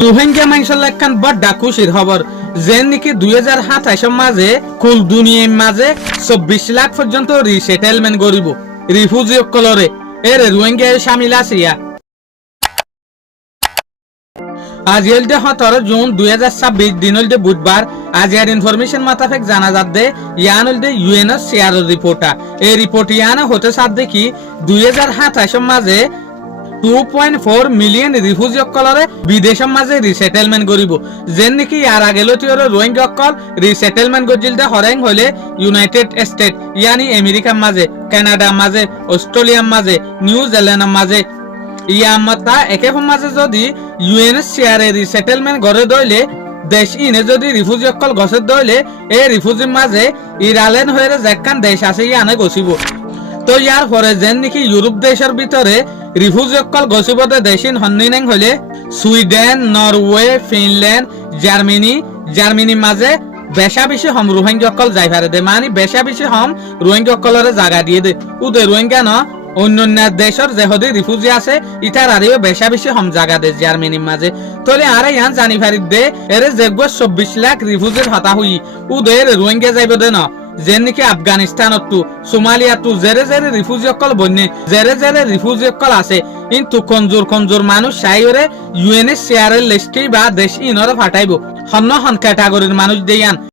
রোহিঙ্গা মাইনসল একখান বড় খুশির খবর যেন নাকি 2027 মাঝে কুল দুনিয়ার মাঝে 24 লাখ পর্যন্ত রিসেটেলমেন্ট করিব রিফিউজি অকলরে এর রোহিঙ্গা শামিল আছে ইয়া আজ হলদে 17 জুন 2026 দিন হলদে বুধবার আজ এর ইনফরমেশন মাতাফেক জানা যাচ্ছে ইয়ান হলদে ইউএনএচসিআর রিপোর্টটা এই রিপোর্ট ইয়ান হতে সাথে কি 2027 মাঝে 2.4 মিলিয়ন রিফিউজি অকলরে বিদেশের মাঝে রিসেটেলমেন্ট করিব যেন নাকি ইয়ার আগে লতিয়র রোহিঙ্গা অকল রিসেটেলমেন্ট গজিলতে হরেং হলে ইউনাইটেড স্টেট ইয়ানি আমেরিকার মাঝে কানাডার মাঝে অস্ট্রেলিয়ার মাঝে নিউজিল্যান্ডের মাঝে ইয়ামতা একে মাঝে যদি ইউএনএচসিআর এর রিসেটেলমেন্ট গড়ে দইলে দেশ ইনে যদি রিফিউজি অকল গছে দইলে এই রিফিউজির মাঝে ইরালেন হয়ে যেখান দেশ আছে ইয়ানে গছিব তো ইয়ার পরে যেন নাকি ইউরোপ দেশের ভিতরে রিফিউজি অকল গছিবতে দেশিন হন্নিনেং হলে সুইডেন নরওয়ে ফিনল্যান্ড জার্মানি মাঝে বেশা বেশি হম রোহিঙ্গা অকল যাই পারে দে মানে বেশা বেশি হম রোহিঙ্গা অকলরে জায়গা দিয়ে দে উদে রোহিঙ্গা ন অন্যান্য দেশের যে হদি রিফিউজি আছে ইটার আরেও বেশা বেশি হম জায়গা দে জার্মানির মাঝে তোলে আরে ইয়ান জানি পারি দে এর যেগো 24 লাখ রিফিউজির হতা হুই উদে রোহিঙ্গা যাইব দে না যেন নাকি আফগানিস্তানত সোমালিয়াত জেরে জেরে রিফিউজি অকল বন্যে জেরে জেরে রিফিউজি অকল আছে কিন্তু কঞ্জোর মানুষ চাইরে ইউএনএচসিআর এর লিস্টে বা দেশ ইনরে ফাটাইব হন্ন হন ক্যাটাগরির মানুষ দেয়ান